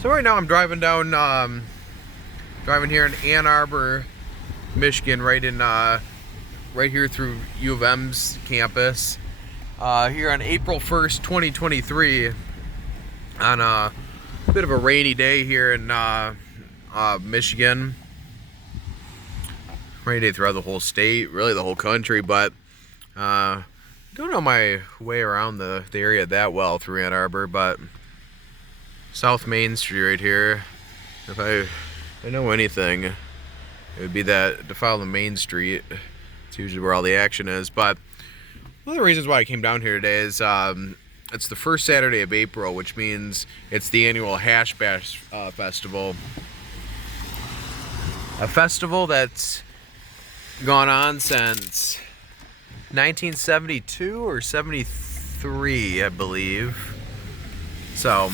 So right now I'm driving down, driving here in Ann Arbor, Michigan, right here through U of M's campus. Here on April 1st, 2023, on a bit of a rainy day here in Michigan. Rainy day throughout the whole state, really the whole country, but don't know my way around the area that well through Ann Arbor, but South Main Street right here. If I know anything, it would be that to follow the Main Street. It's usually where all the action is. But one of the reasons why I came down here today is it's the first Saturday of April, which means it's the annual Hash Bash Festival. A festival that's gone on since 1972 or 73, I believe. So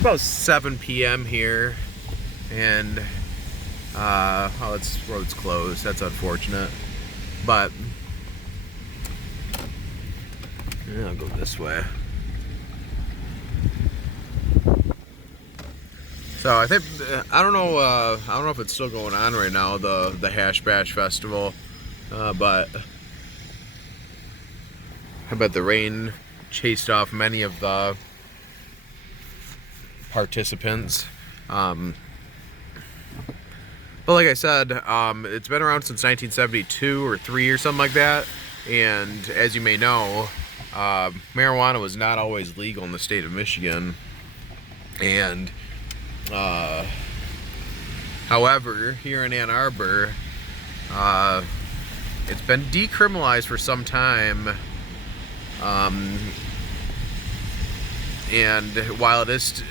about 7 p.m. here, and it's road's closed. That's unfortunate, but yeah, I'll go this way. So I think I don't know if it's still going on right now, the Hash Bash Festival, but I bet the rain chased off many of the participants. But like I said, it's been around since 1972 or 3 or something like that, and as you may know, marijuana was not always legal in the state of Michigan, and however, here in Ann Arbor, it's been decriminalized for some time, and while it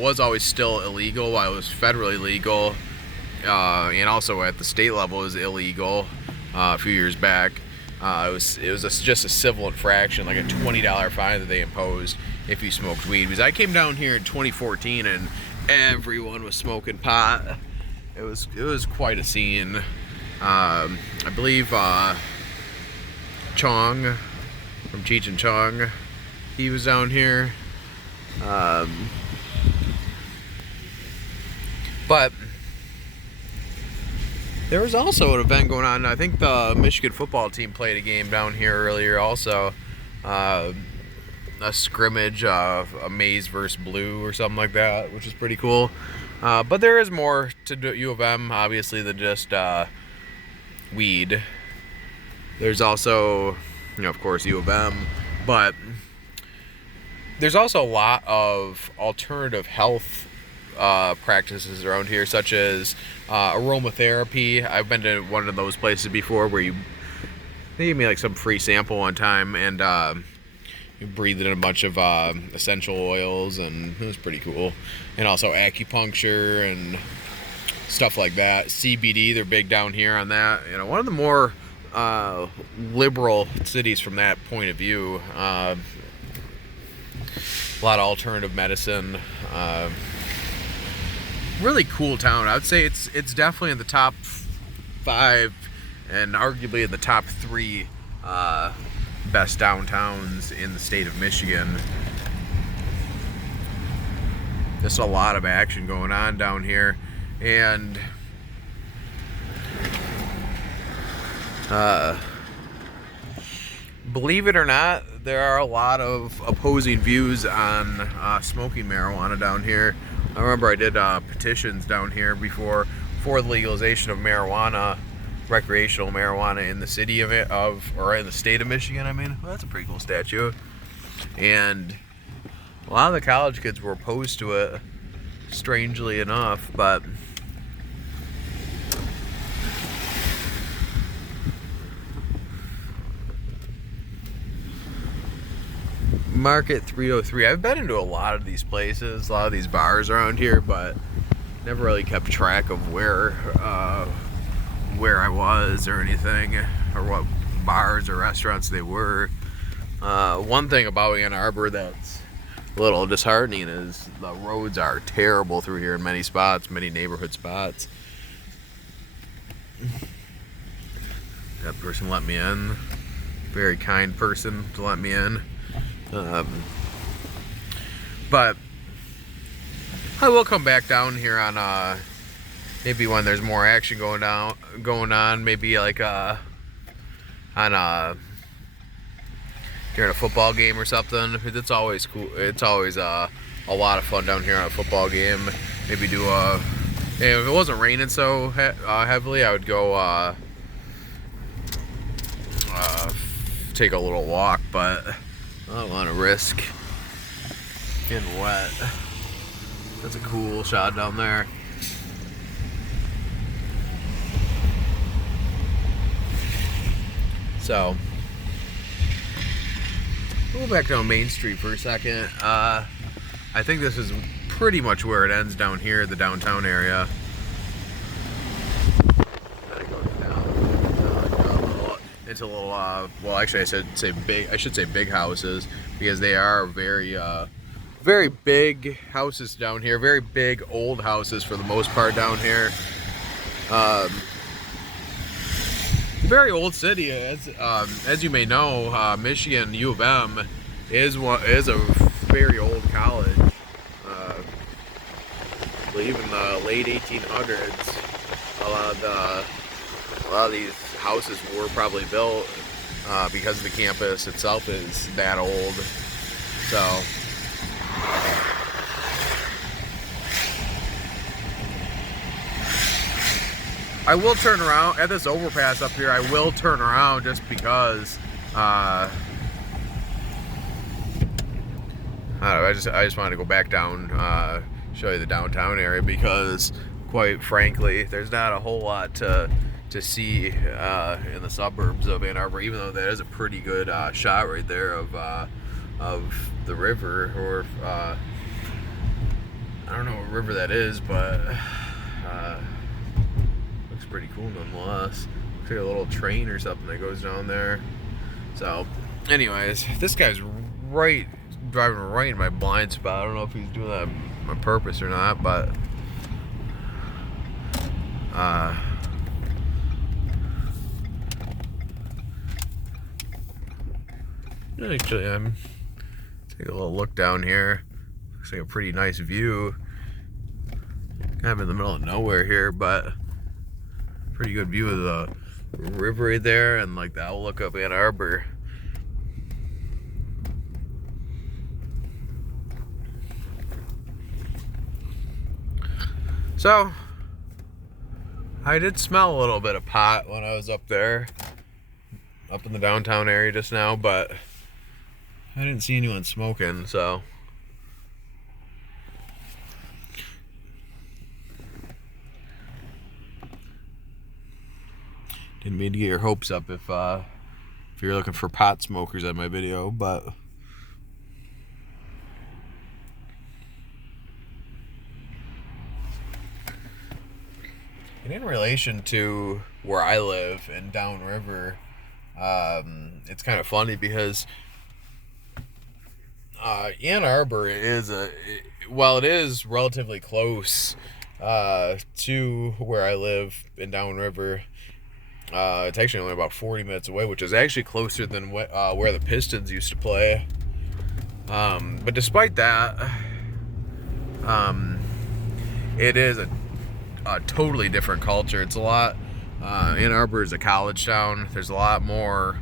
was always still illegal, while it was federally legal, and also at the state level it was illegal a few years back, it was just a civil infraction, like a $20 fine that they imposed if you smoked weed. Because I came down here in 2014 and everyone was smoking pot. It was quite a scene. I believe Chong from Cheech and Chong, he was down here. But there was also an event going on. I think the Michigan football team played a game down here earlier also. A scrimmage of a maize versus blue or something like that, which is pretty cool. But there is more to U of M, obviously, than just weed. There's also, of course, U of M, but there's also a lot of alternative health practices around here, such as aromatherapy. I've been to one of those places before where they gave me like some free sample one time, and you breathe in a bunch of essential oils, and it was pretty cool. And also acupuncture and stuff like that. CBD, they're big down here on that. One of the more liberal cities from that point of view. A lot of alternative medicine. Really cool town. I would say it's definitely in the top 5 and arguably in the top 3 best downtowns in the state of Michigan. Just a lot of action going on down here, and believe it or not, there are a lot of opposing views on smoking marijuana down here. I remember I did petitions down here before for the legalization of marijuana, recreational marijuana in the city or in the state of Michigan. I mean, well, that's a pretty cool statue. And a lot of the college kids were opposed to it, strangely enough, but Market 303. I've been into a lot of these places, a lot of these bars around here, but never really kept track of where I was or anything, or what bars or restaurants they were. One thing about Ann Arbor that's a little disheartening is the roads are terrible through here in many spots, many neighborhood spots. That person let me in. Very kind person to let me in. But I will come back down here on maybe when there's more action going on, maybe like on during a football game or something. It's always cool. It's always a lot of fun down here on a football game. Maybe do if it wasn't raining so heavily, I would go take a little walk, but I don't want to risk getting wet. That's a cool shot down there. So, we'll go back down Main Street for a second. I think this is pretty much where it ends down here, the downtown area. It's a little, well, actually, I should say big houses, because they are very big houses down here. Very big old houses for the most part down here. Very old city. As you may know, Michigan U of M is a very old college. I believe in the late 1800s, a lot of these houses were probably built because the campus itself is that old. So I will turn around at this overpass up here. I will turn around just because I just wanted to go back down, show you the downtown area, because quite frankly there's not a whole lot to see in the suburbs of Ann Arbor, even though that is a pretty good shot right there of the river, or I don't know what river that is, but looks pretty cool nonetheless. Looks like a little train or something that goes down there. So anyways, this guy's driving right in my blind spot. I don't know if he's doing that on purpose or not, but actually, I'm take a little look down here. Looks like a pretty nice view. Kind of in the middle of nowhere here, but pretty good view of the river right there, and like the outlook of Ann Arbor. So I did smell a little bit of pot when I was up there, up in the downtown area just now, but I didn't see anyone smoking, so didn't mean to get your hopes up if you're looking for pot smokers on my video, but and in relation to where I live in downriver, it's kind of funny because Ann Arbor while it is relatively close to where I live in downriver, it's actually only about 40 minutes away, which is actually closer than where the Pistons used to play. But despite that, it is a totally different culture. It's a lot. Ann Arbor is a college town. There's a lot more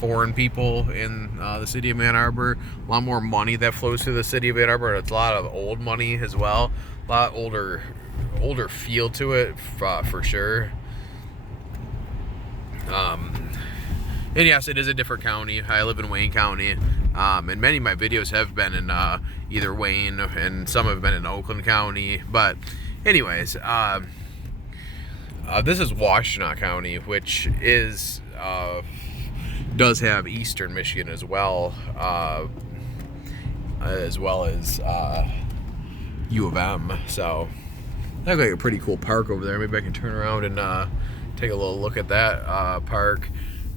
foreign people in the city of Ann Arbor. A lot more money that flows through the city of Ann Arbor. It's a lot of old money as well. A lot older feel to it, for sure. And yes, it is a different county. I live in Wayne County, and many of my videos have been in either Wayne, and some have been in Oakland County. But anyways, this is Washtenaw County, which does have eastern Michigan as well as U of M. So that's like a pretty cool park over there. Maybe I can turn around and take a little look at that park.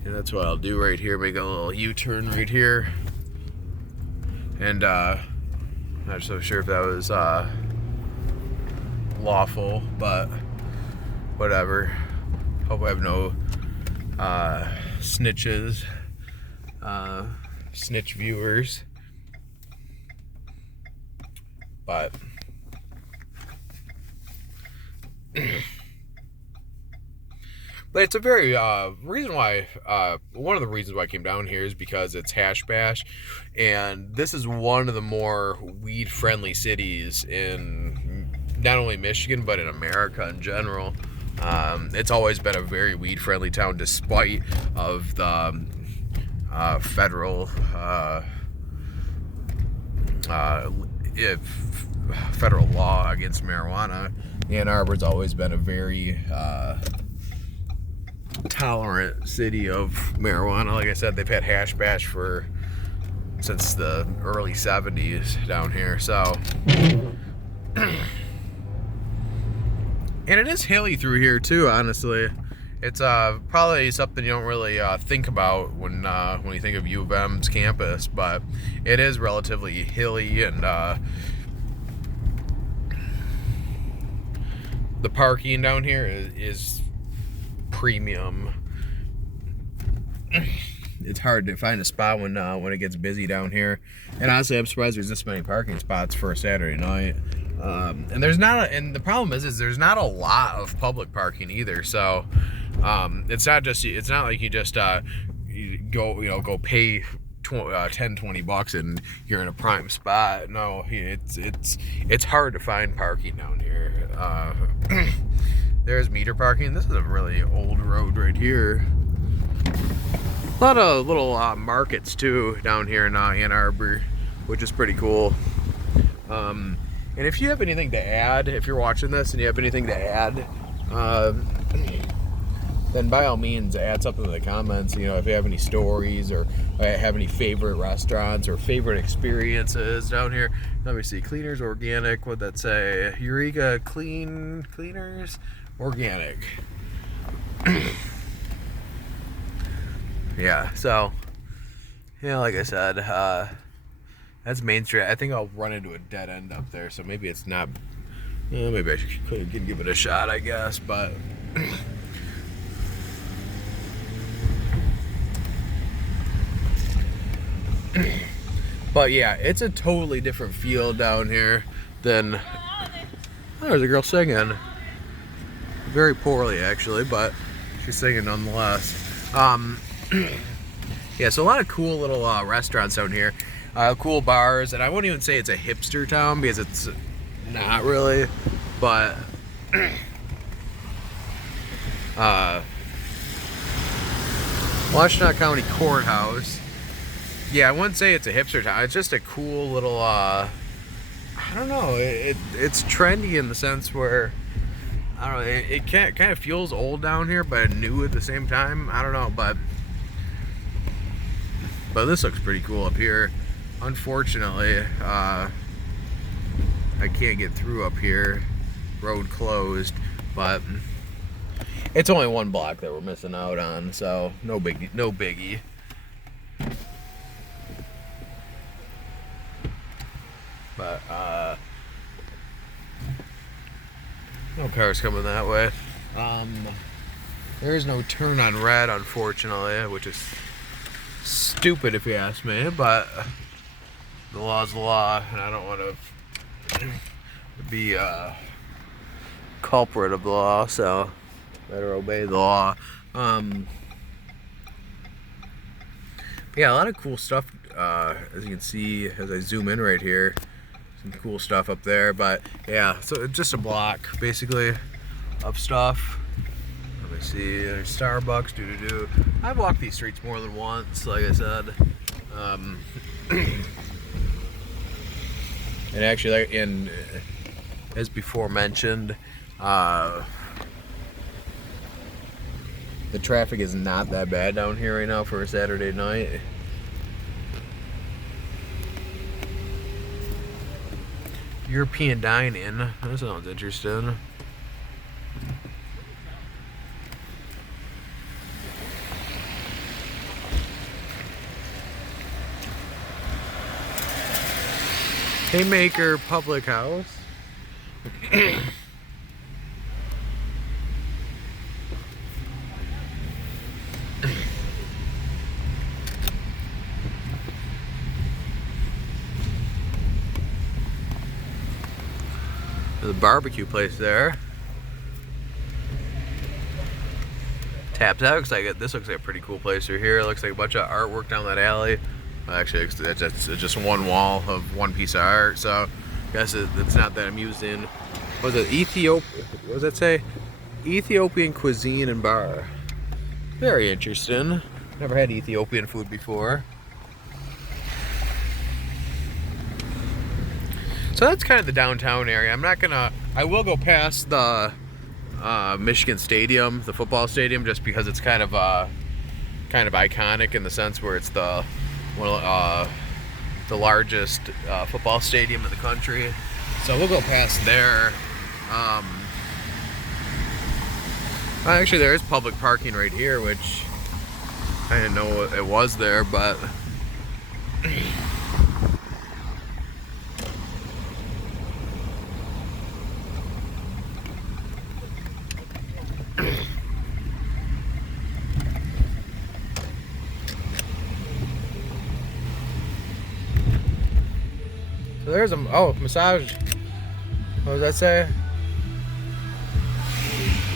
And that's what I'll do right here. Make a little U-turn right here. And not so sure if that was lawful, but whatever. Hope I have no snitch viewers. But But it's a very reason why one of the reasons why I came down here is because it's Hash Bash, and this is one of the more weed friendly cities in not only Michigan but in America in general. It's always been a very weed friendly town despite of the federal federal law against marijuana. Ann Arbor's always been a very tolerant city of marijuana. Like I said, they've had Hash Bash since the early 70s down here. So, and it is hilly through here too. Honestly, it's probably something you don't really think about when you think of U of M's campus, but it is relatively hilly, and the parking down here is premium. It's hard to find a spot when it gets busy down here, and honestly, I'm surprised there's this many parking spots for a Saturday night. And the problem is there's not a lot of public parking either. So it's not like you just you go pay $10-20 and you're in a prime spot. No, it's hard to find parking down here. There's meter parking. This is a really old road right here. A lot of little markets too down here in Ann Arbor, which is pretty cool. And if you have anything to add, if you're watching this and you have anything to add, then by all means add something in the comments. If you have any stories or have any favorite restaurants or favorite experiences down here. Let me see. Cleaners Organic. What'd that say? Eureka Cleaners Organic. Yeah, so like I said, that's Main Street. I think I'll run into a dead end up there, so maybe it's not. Maybe I could give it a shot, I guess, but. But yeah, it's a totally different feel down here than. Oh, there's a girl singing. Very poorly, actually, but she's singing nonetheless. Yeah, so a lot of cool little restaurants down here. Cool bars, and I wouldn't even say it's a hipster town because it's not really, but Washtenaw County Courthouse. Yeah, I wouldn't say it's a hipster town. It's just a cool little, I don't know, it's trendy in the sense where, I don't know, it kind of feels old down here, but new at the same time. I don't know, but this looks pretty cool up here. Unfortunately, I can't get through up here. Road closed, but it's only one block that we're missing out on, so no biggie. But no cars coming that way. There is no turn on red, unfortunately, which is stupid if you ask me, but the law's the law, and I don't want to be a culprit of the law, so better obey the law. Yeah, a lot of cool stuff, as you can see as I zoom in right here. Some cool stuff up there, but yeah, so it's just a block basically of stuff. Let me see, there's Starbucks, I've walked these streets more than once, like I said. And actually, as before mentioned, the traffic is not that bad down here right now for a Saturday night. European dining. That sounds interesting. Haymaker Public House. There's a barbecue place there. Tap Tap. This looks like a pretty cool place through here. It looks like a bunch of artwork down that alley. Actually, it's just one wall of one piece of art. So I guess it's not that amusing. What was it? What does that say? Ethiopian cuisine and bar. Very interesting. Never had Ethiopian food before. So that's kind of the downtown area. I will go past the Michigan Stadium, the football stadium, just because it's kind of iconic in the sense where it's the largest football stadium in the country. So we'll go past there. Actually, there is public parking right here, which I didn't know it was there, but so there's a massage. What does that say?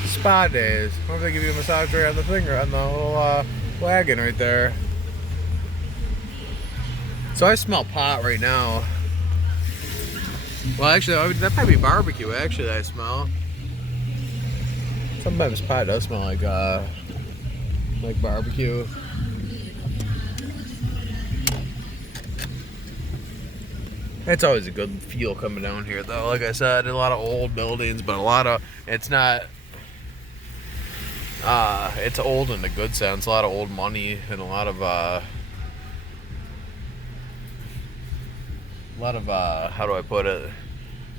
Spa days. What if they give you a massage right on the finger, on the little wagon right there? So I smell pot right now. Well, actually, that might be barbecue. Actually, I smell. Sometimes pot does smell like barbecue. It's always a good feel coming down here, though. Like I said, a lot of old buildings, but it's not. It's old in a good sense. A lot of old money and a lot of how do I put it?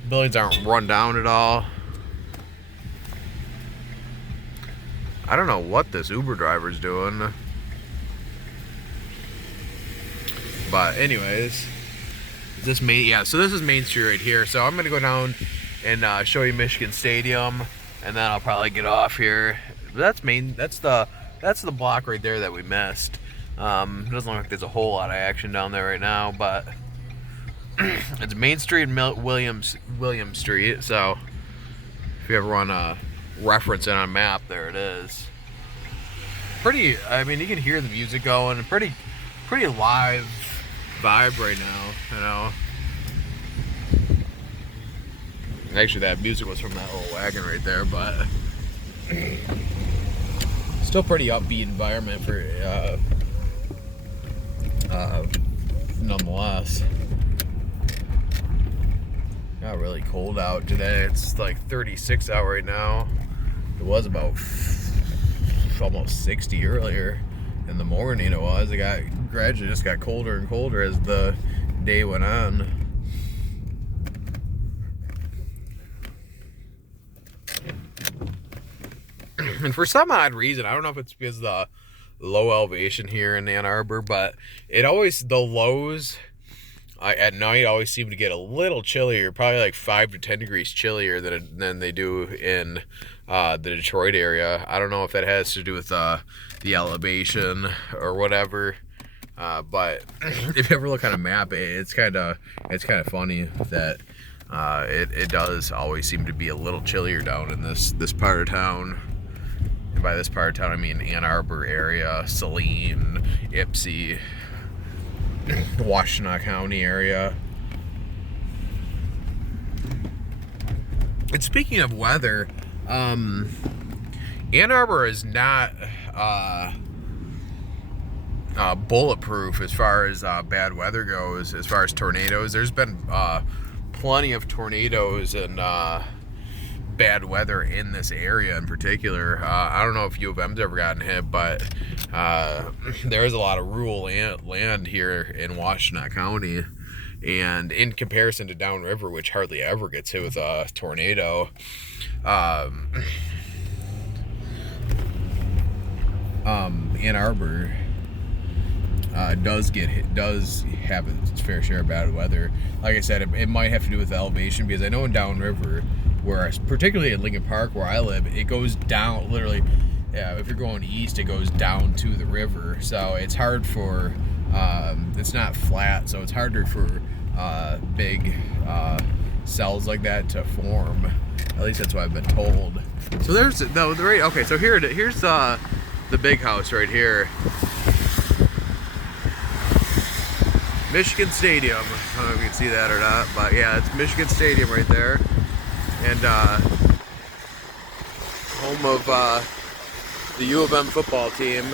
Buildings aren't run down at all. I don't know what this Uber driver's doing. But anyways, so this is Main Street right here. So I'm gonna go down and show you Michigan Stadium, and then I'll probably get off here. That's the block right there that we missed. It doesn't look like there's a whole lot of action down there right now, but it's Main Street and Williams Street. So if you ever want to reference it on a map, there it is. Pretty. I mean, you can hear the music going. Pretty live vibe right now. You know. Actually, that music was from that little wagon right there, but still pretty upbeat environment for nonetheless. Got really cold out today. It's like 36 out right now. It was about almost 60 earlier in the morning. It gradually just got colder and colder as the day went on. And for some odd reason, I don't know if it's because of the low elevation here in Ann Arbor, but the lows at night always seem to get a little chillier, probably like 5 to 10 degrees chillier than they do in the Detroit area. I don't know if that has to do with the elevation or whatever, but if you ever look on a map, it's kind of funny that it does always seem to be a little chillier down in this part of town. And by this part of town, I mean Ann Arbor area, Saline, Ypsi, the Washtenaw County area. And speaking of weather, Ann Arbor is not bulletproof as far as bad weather goes. As far as tornadoes, there's been plenty of tornadoes and bad weather in this area in particular. I don't know if U of M's ever gotten hit, but there is a lot of rural land here in Washtenaw County, and in comparison to downriver, which hardly ever gets hit with a tornado, Ann Arbor does have its fair share of bad weather. Like I said, it might have to do with the elevation, because I know in downriver, where particularly in Lincoln Park where I live, it goes down literally. If you're going east, it goes down to the river, so it's hard for it's not flat, so it's harder for big cells like that to form. At least that's what I've been told. So there's the rate. Okay, so here's the big house right here. Michigan Stadium. I don't know if you can see that or not, but yeah, it's Michigan Stadium right there. And home of the U of M football team.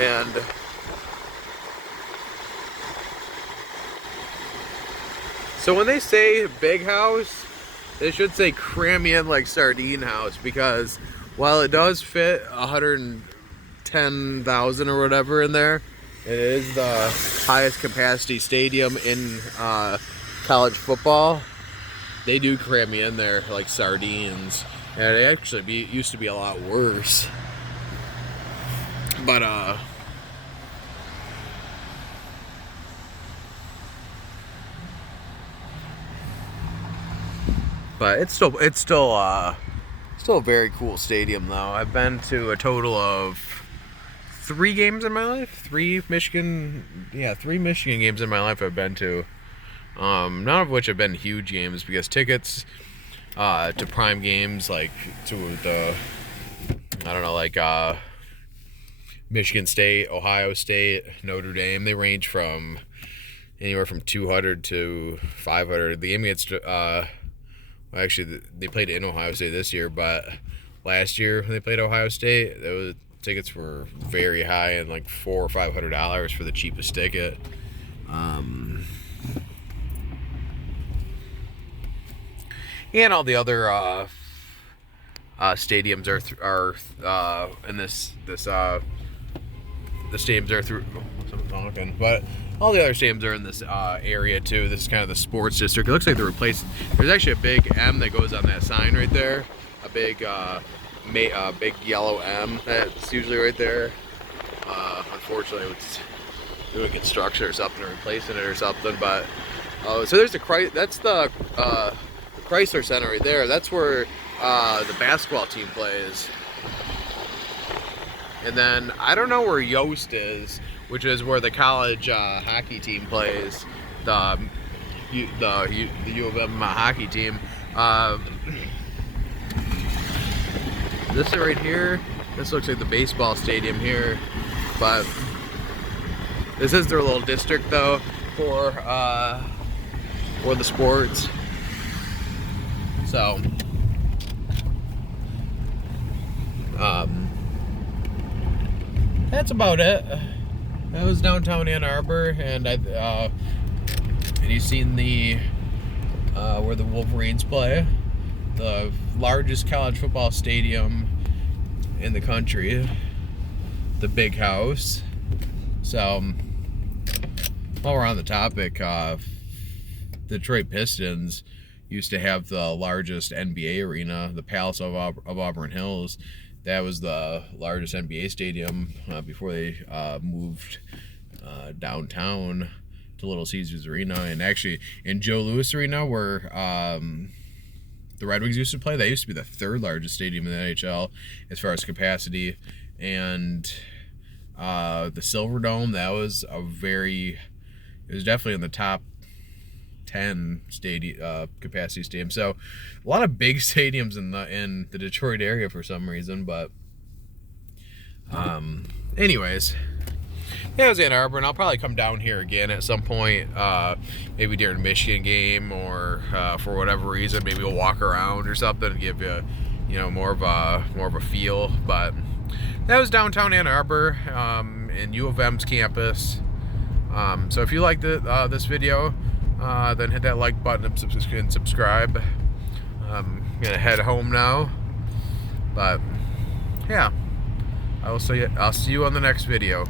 And so when they say big house, they should say cram you in like sardine house, because while it does fit 110,000 or whatever in there, it is the highest capacity stadium in college football. They do cram you in there like sardines, and it actually used to be a lot worse. But it's still a very cool stadium though. I've been to a total of 3 games in my life. 3 Michigan games in my life I've been to. None of which have been huge games, because tickets to prime games, like to the, I don't know, like Michigan State, Ohio State, Notre Dame, they range from anywhere from $200 to $500. The game against actually, they played in Ohio State this year, but last year when they played Ohio State, those tickets were very high, and like $400 or $500 for the cheapest ticket. And all the other stadiums are in this the stadiums are through. Someone talking, but all the other stadiums are in this area too. This is kind of the sports district. It looks like they're replacing. There's actually a big M that goes on that sign right there. A big big yellow M that's usually right there. Unfortunately, it's doing construction or something, or replacing it or something. But so there's that's the Chrysler Center right there. That's where the basketball team plays. And then I don't know where Yost is, which is where the college hockey team plays. The U of M hockey team. This is right here. This looks like the baseball stadium here, but this is their little district though for the sports. So, that's about it. That was downtown Ann Arbor, and and you've seen the where the Wolverines play, the largest college football stadium in the country, the Big House. So, while we're on the topic, the Detroit Pistons used to have the largest NBA arena, the Palace of Auburn Hills. That was the largest NBA stadium before they moved downtown to Little Caesars Arena. And actually, in Joe Louis Arena, where the Red Wings used to play, that used to be the 3rd largest stadium in the NHL as far as capacity. And the Silver Dome, that was it was definitely in the top 10 capacity stadium. So a lot of big stadiums in the Detroit area for some reason. But anyways, yeah, it was Ann Arbor, and I'll probably come down here again at some point, maybe during a Michigan game, or for whatever reason, maybe we'll walk around or something and give you more of a feel. But that was downtown Ann Arbor, in U of M's campus. So if you liked this video, then hit that like button and subscribe. I'm gonna head home now, but yeah, I'll see you on the next video.